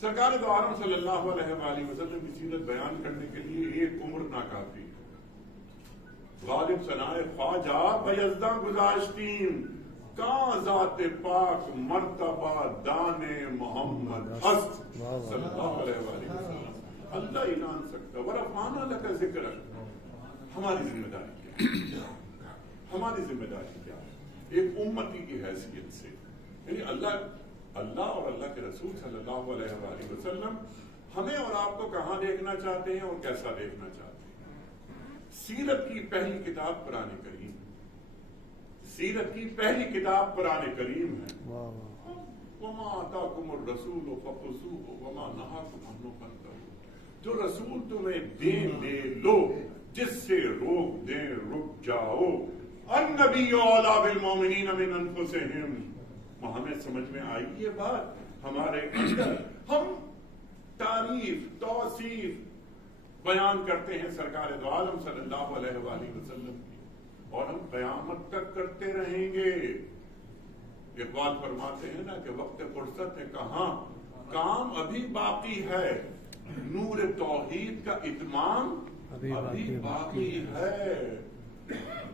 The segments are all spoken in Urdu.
سرکار دو عالم صلی اللہ علیہ وآلہ وسلم کی سیرت بیان کرنے کے لیے ایک عمر ناکافی ہے۔ غالب ثنائے خواجہ بیزداں گذاشتیم، کہاں ذات پاک مرتبہ دان محمد ہست صلی اللہ علیہ وآلہ وسلم۔ اللہ ہی جان سکتا ورفعنا لک ذکرک۔ ہماری ذمہ داری کیا ہے؟ ہماری ذمہ داری کیا ہے؟ ایک امتی کی حیثیت سے، یعنی اللہ اور اللہ کے رسول صلی اللہ علیہ وآلہ وسلم ہمیں اور آپ کو کہاں دیکھنا چاہتے ہیں اور کیسا دیکھنا چاہتے ہیں۔ سیرت کی پہلی کتاب قرآن کریم، سیرت کی پہلی کتاب قرآن کریم ہے۔ وما آتاکم الرسول فخذوہ وما نہاکم عنہ فانتہوا۔ جو رسول تمہیں دیں لے لو، جس سے روک دیں رک جاؤ۔ النبی اولیٰ بالمؤمنین من انفسہم۔ ہمیں سمجھ میں آئی یہ بات؟ ہمارے اندر ہم تعریف توصیف بیان کرتے ہیں سرکار دو عالم صلی اللہ علیہ وآلہ وسلم کی، اور ہم قیامت تک کرتے رہیں گے۔ اقبال فرماتے ہیں نا کہ وقت فرصت ہے کہاں، کام ابھی باقی ہے، نور توحید کا اتمام ابھی باقی ہے۔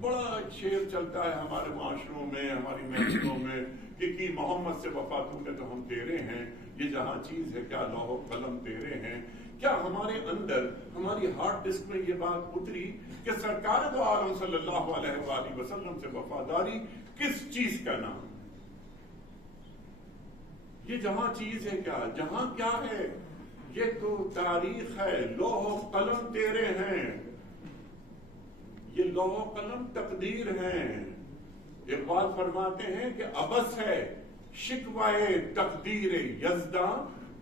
بڑا شعر چلتا ہے ہمارے معاشروں میں، ہماری محفلوں میں کہ محمد سے وفا تم نے تو ہم تیرے ہیں، یہ جہاں چیز ہے کیا لوح و قلم تیرے ہیں۔ کیا ہمارے اندر ہماری ہارڈ ڈسک میں یہ بات اتری کہ سرکار دو عالم صلی اللہ علیہ وآلہ وسلم سے وفاداری کس چیز کا نام؟ یہ جہاں چیز ہے کیا، جہاں کیا ہے؟ یہ تو تاریخ ہے، لوح و قلم تیرے ہیں، یہ لوح و قلم تقدیر ہیں۔ اقبال فرماتے ہیں کہ عبث ہے شکوائے تقدیر یزداں،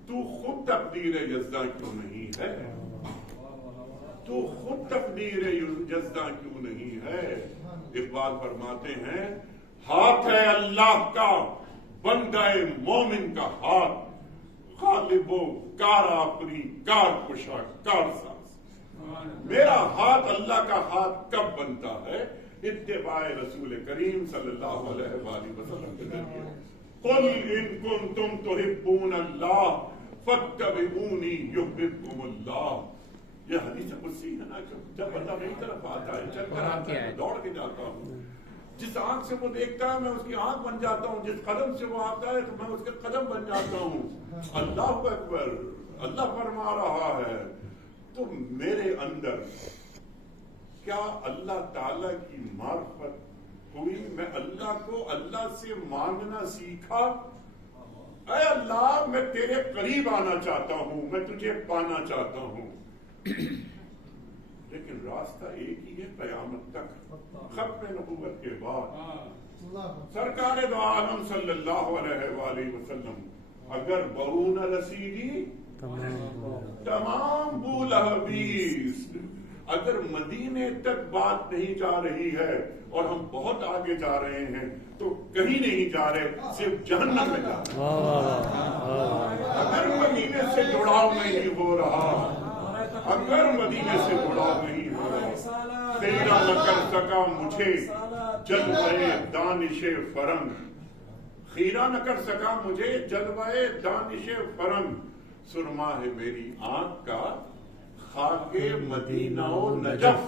تو خود تقدیر یزداں کیوں نہیں ہے؟ تو خود تقدیر یزداں کیوں نہیں ہے؟ اقبال فرماتے ہیں ہاتھ ہے اللہ کا بندہ مومن کا ہاتھ، غالب و کار آفری کار کشا کار ساز۔ میرا ہاتھ اللہ کا ہاتھ کب بنتا ہے؟ اتباع رسول کریم صلی اللہ علیہ وآلہ وسلم کے ذریعے۔ قل ان کنتم تحبون اللہ فاتبعونی یحببکم اللہ۔ یہ حدیث قدسی ہے نا، جب بندہ میری طرف آتا ہے چل کر آتا ہے دوڑ کے جاتا ہوں، جس آنکھ سے وہ دیکھتا ہے میں اس کی آنکھ بن جاتا ہوں، جس قدم سے وہ آتا ہے تو میں اس کے قدم بن جاتا ہوں۔ اللہ اکبر، اللہ فرما رہا ہے۔ تو میرے اندر کیا اللہ تعالی کی معرفت ہوئی؟ میں اللہ کو اللہ سے مانگنا سیکھا، اے اللہ میں تیرے قریب آنا چاہتا ہوں، میں تجھے پانا چاہتا ہوں۔ لیکن راستہ ایک ہی ہے قیامت تک، ختم نبوت کے بعد۔ سرکار دو عالم صلی اللہ علیہ وآلہ وسلم اگر بہو نہ رسیدی تمام بو لہبیز، اگر مدینے تک بات نہیں جا رہی ہے اور ہم بہت آگے جا رہے ہیں تو کہیں نہیں جا رہے، صرف جہنم میں جا رہے ہیں۔ اگر مدینے سے جڑاؤ نہیں ہو رہا، اگر مدینے سے جڑاؤ نہیں ہو رہا، تیرا نہ کر سکا مجھے جلوہ دانش فرنگ، خیرہ نہ کر سکا مجھے جلوہ دانش فرنگ، سرما ہے میری آنکھ کا خاک مدینہ و نجف۔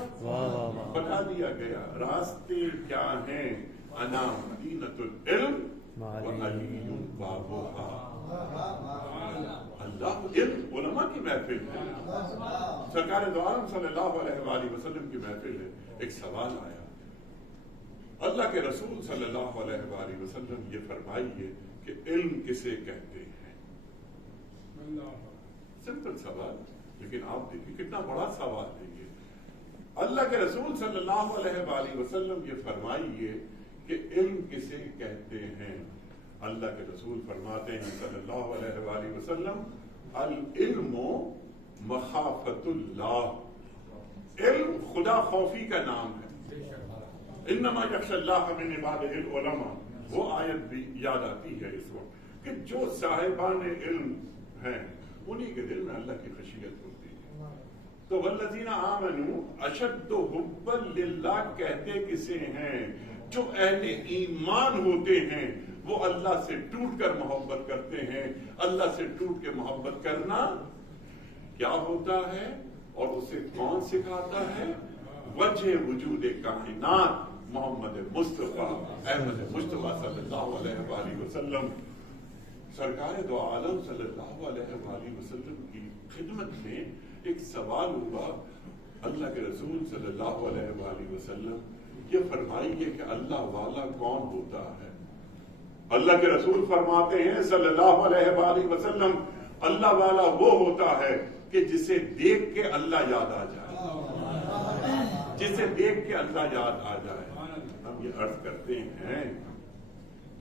بتا دیا گیا راستے کیا ہیں، انا مدینۃ العلم و علی بابھا۔ اللہ علم علماء کی محفل ہے، سرکار دو عالم صلی اللہ علیہ وآلہ وسلم کی محفل ہے۔ ایک سوال آیا، اللہ کے رسول صلی اللہ علیہ وآلہ وسلم یہ فرمائیے کہ علم کسے کہتے ہیں؟ سمپل سوال، لیکن آپ دیکھیں کتنا بڑا سوال ہے یہ۔ اللہ کے رسول صلی اللہ علیہ وآلہ وسلم یہ فرمائیے کہ علم کسے کہتے ہیں؟ اللہ کے رسول فرماتے ہیں صلی اللہ علیہ وآلہ وسلم، العلم مخافت اللہ، علم خدا خوفی کا نام ہے۔ انما یخشی اللہ من عبادہ العلماء، وہ آیت بھی یاد آتی ہے اس وقت کہ جو صاحبان علم ہیں انہی کے دل میں اللہ کی خشیت ہوتی ہے۔ تو والذین آمنوا اشد حبا للہ کہتے کسے ہیں؟ جو اہل ایمان ہوتے ہیں وہ اللہ سے ٹوٹ کر محبت کرتے ہیں. اللہ سے ٹوٹ کے محبت کرنا کیا ہوتا ہے اور اسے کون سکھاتا ہے؟ وجہ وجود کائنات محمد مصطفیٰ احمد مصطفیٰ صلی اللہ علیہ وآلہ وسلم. سرکار دو عالم صلی اللہ علیہ وآلہ وسلم کی خدمت میں ایک سوال ہوا. اللہ کے رسول صلی اللہ علیہ وآلہ وسلم یہ فرمائیے کہ اللہ والا کون ہوتا ہے؟ اللہ کے رسول فرماتے ہیں صلی اللہ علیہ وآلہ وسلم اللہ والا وہ ہوتا ہے کہ جسے دیکھ کے اللہ یاد آ جائے. جسے دیکھ کے اللہ یاد آ جائے. ہم یہ عرض کرتے ہیں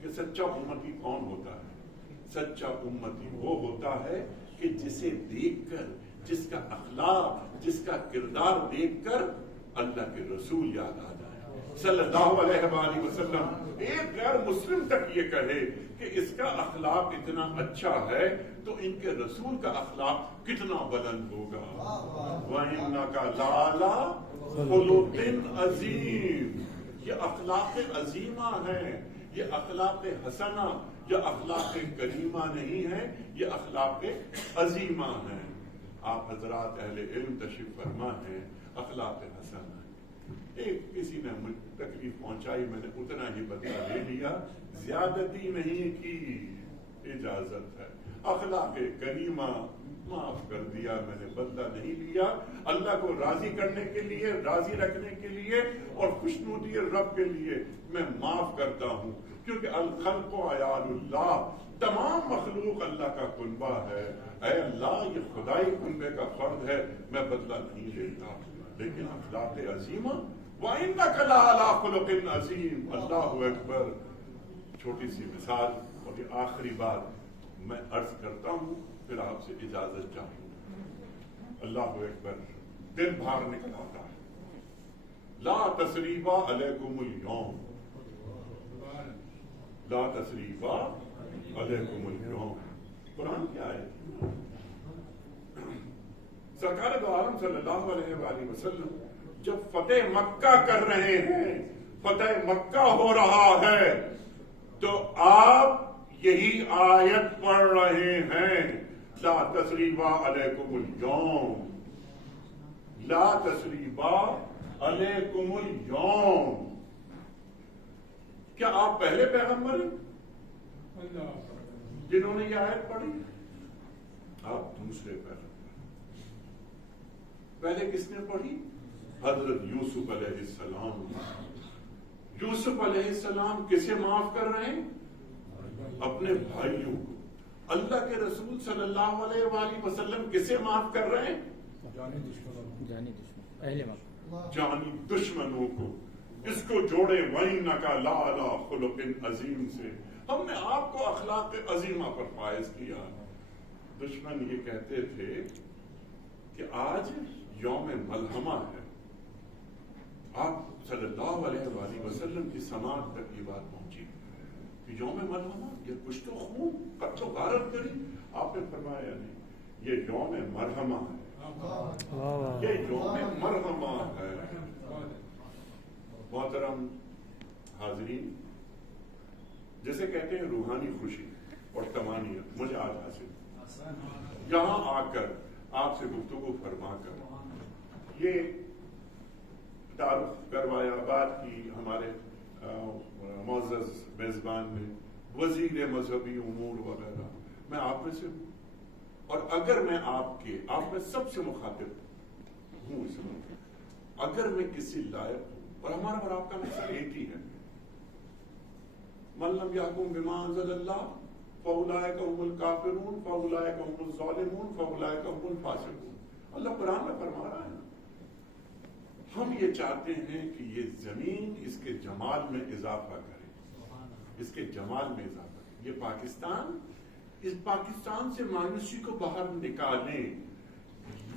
کہ سچا امتی کون ہوتا ہے؟ سچا امتی وہ ہوتا ہے کہ جسے دیکھ کر، جس کا اخلاق، جس کا کردار دیکھ کر اللہ کے رسول یاد آ جائے صلی اللہ علیہ وآلہ وسلم. ایک غیر مسلم تک یہ کہے کہ اس کا اخلاق اتنا اچھا ہے تو ان کے رسول کا اخلاق کتنا بلند ہوگا. وَإِنَّكَ لَعَلَىٰ خُلُقٍ عَظِيمٍ. یہ اخلاق عظیمہ ہے، یہ اخلاق حسنہ، یہ اخلاق کریمہ نہیں ہے، یہ اخلاق عظیمہ ہے. آپ حضرات اہل علم تشریف فرما ہیں. اخلاق حسنہ ایک کسی نے مجھ تکلیف پہنچائی، میں نے اتنا ہی بدلہ لے لیا، زیادتی نہیں کی. اجازت ہے. اخلاق کریمہ معاف کر دیا، میں نے بدلہ نہیں لیا. اللہ کو راضی کرنے کے لیے، راضی رکھنے کے لیے اور خوشنودی رب کے لیے میں معاف کرتا ہوں. کیونکہ الخلق عیال اللہ، تمام مخلوق اللہ کا کنبہ ہے. اے اللہ یہ خدائی کنبے کا فرد ہے، میں بدلہ نہیں لیتا. لیکن اخلاق عظیمہ وَإِنَّكَ لَعَلَىٰ خُلُقٍ عَظِيمٍ. اللہ اکبر. چھوٹی سی مثال اور یہ آخری بات میں عرض کرتا ہوں، پھر آپ سے اجازت چاہوں. اللہ اکبر. دل باہر نکل آتا ہے. لا تثریب علیکم اليوم، لا تثریب علیکم اليوم. قرآن کیا ہے؟ سرکار دو عالم صلی اللہ علیہ وآلہ وسلم جب فتح مکہ کر رہے ہیں، فتح مکہ ہو رہا ہے، تو آپ یہی آیت پڑھ رہے ہیں. لا تثریب علیکم اليوم، لا تثریب علیکم اليوم. کیا آپ پہلے پیغمبر ہیں جنہوں نے یہ آیت پڑھی؟ آپ دوسرے پیغمبر. پہلے کس نے پڑھی؟ حضرت یوسف علیہ السلام. یوسف علیہ السلام کسے معاف کر رہے ہیں؟ اپنے بھائیوں کو. اللہ کے رسول صلی اللہ علیہ وآلہ وسلم کسے معاف کر رہے ہیں؟ جانی دشمنوں کو. اس کو جوڑے وَإِنَّكَ لَعَلَىٰ خُلُقٍ عَظِيمٍ سے. ہم نے آپ کو اخلاق عظیمہ پر فائز کیا. دشمن یہ کہتے تھے کہ آج یوم ملحمہ ہے. آپ صلی اللہ علیہ وآلہ وسلم کی سماعت تک یہ بات پہنچی کہ یوم ملحمہ، یہ کچھ تو خون قتل و غارت کری. آپ نے فرمایا نہیں، یہ یوم مرحمہ ہے، یہ یوم مرحمہ ہے. محترم حاضرین، جسے کہتے ہیں روحانی خوشی اور تمانیت مجھے آج حاصل. یہاں آ کر آپ سے گفتگو فرما کر یہ تعارف کروایا، بات کی ہمارے معزز میزبان نے، وزیر مذہبی امور وغیرہ. میں آپ میں سے ہوں، اور اگر میں آپ میں سب سے مخاطب ہوں اس وقت. اگر میں کسی لائق ہوں، اور ہمارا اور آپ کا مسئلہ ایک ہی ہے، من لم يحكم بما انزل اللہ فاولئک هم الکافرون فاولئک هم الظالمون فاولئک هم الفاسقون. اللہ قرآن میں فرما رہا ہے. ہم یہ چاہتے ہیں کہ یہ زمین اس کے جمال میں اضافہ کرے، اس کے جمال میں اضافہ کرے. یہ پاکستان، اس پاکستان سے مایوسی کو باہر نکالیں.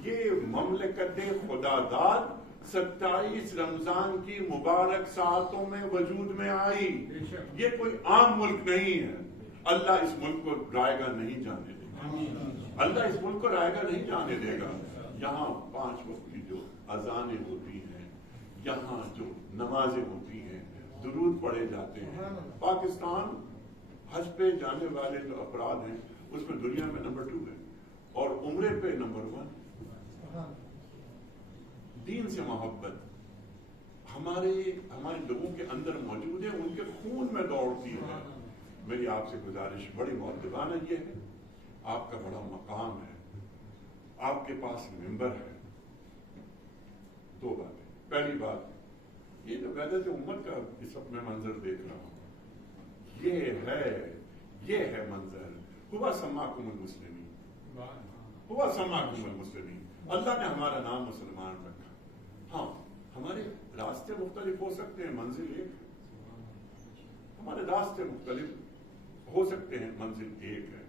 یہ مملکت خدا داد 27 رمضان کی مبارک ساعتوں میں وجود میں آئی. یہ کوئی عام ملک نہیں ہے. اللہ اس ملک کو رائے گاہ نہیں جانے دے گا. اللہ اس ملک کو رائے گاہ نہیں جانے دے گا. یہاں 5 وقت کی جو اذانیں ہوتی ہیں، یہاں جو نمازیں ہوتی ہیں، درود پڑھے جاتے ہیں. پاکستان حج پہ جانے والے جو افراد ہیں اس میں دنیا میں نمبر 2 ہے اور عمرے پہ نمبر 1. دین سے محبت ہمارے لوگوں کے اندر موجود ہے، ان کے خون میں دوڑتی ہے. میری آپ سے گزارش بڑی مؤدبانہ یہ ہے، آپ کا بڑا مقام ہے، آپ کے پاس ممبر ہے. 2 باتیں. پہلی بات، یہ جو وحدت امت کا اس وقت میں منظر دیکھ رہا ہوں، یہ ہے منظر. ہوا سماکم المسلمین، ہوا سماکم المسلمین. اللہ نے ہمارا نام مسلمان رکھا. ہاں ہمارے راستے مختلف ہو سکتے ہیں، منزل ایک ہے. ہمارے راستے مختلف ہو سکتے ہیں، منزل ایک ہے.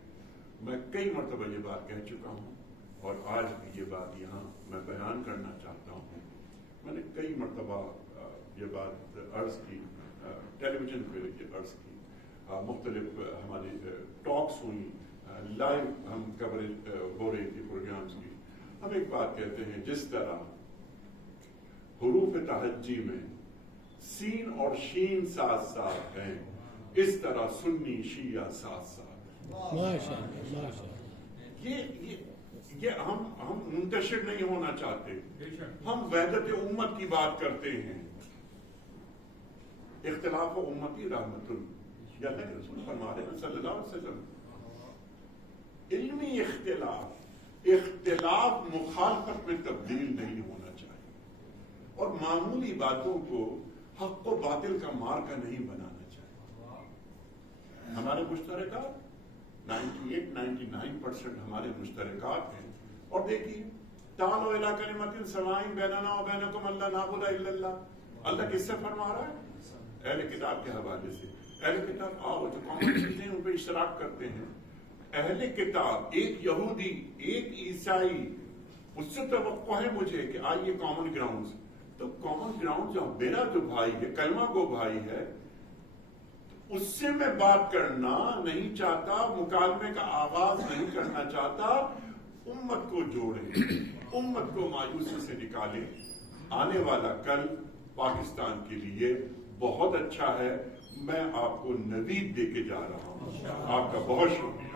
میں کئی مرتبہ یہ بات کہہ چکا ہوں اور آج بھی یہ بات یہاں میں بیان کرنا چاہتا ہوں. میں نے کئی مرتبہ یہ بات عرض کی، ٹیلی ویژن پہ یہ عرض کی، مختلف ہماری ٹاکس ہوئی، لائیو ہم کوریج ہو رہی تھی پروگرامز کی. ہم ایک بات کہتے ہیں، جس طرح حروف تہجی میں سین اور شین ساتھ ساتھ ہیں، اس طرح سنی شیعہ ساتھ ساتھ. یہ ہم منتشر نہیں ہونا چاہتے، ہم وحدت امت کی بات کرتے ہیں. اختلاف و امتی رحمت یا اللہ کے رسول فرما رہے ہیں صلی اللہ علیہ وسلم. علمی اختلاف مخالفت میں تبدیل نہیں ہونا چاہیے، اور معمولی باتوں کو حق و باطل کا مارکا نہیں بنانا چاہیے. ہمارے مشترکات 98-99% ہمارے مشترکات ہیں. اور دیکھیے، تعالوا الی کلمۃ سواء بیننا و بینکم الا نعبد الا اللہ. اللہ کس سے فرما رہا ہے؟ اہل کتاب کے حوالے سے. اہل کتاب آؤ، جو کامن چیزیں ان پہ اشتراک کرتے ہیں. اہل کتاب، ایک یہودی، ایک عیسائی، اس سے توقع ہے مجھے کہ آئیے کامن گراؤنڈز. تو کامن گراؤنڈ جو میرا جو بھائی ہے، کلمہ کو بھائی ہے، اس سے میں بات کرنا نہیں چاہتا، مکالمے کا آغاز نہیں کرنا چاہتا. امت کو جوڑے، امت کو مایوسی سے نکالے. آنے والا کل پاکستان کے لیے بہت اچھا ہے. میں آپ کو نوید دے کے جا رہا ہوں. آپ کا بہت شکریہ.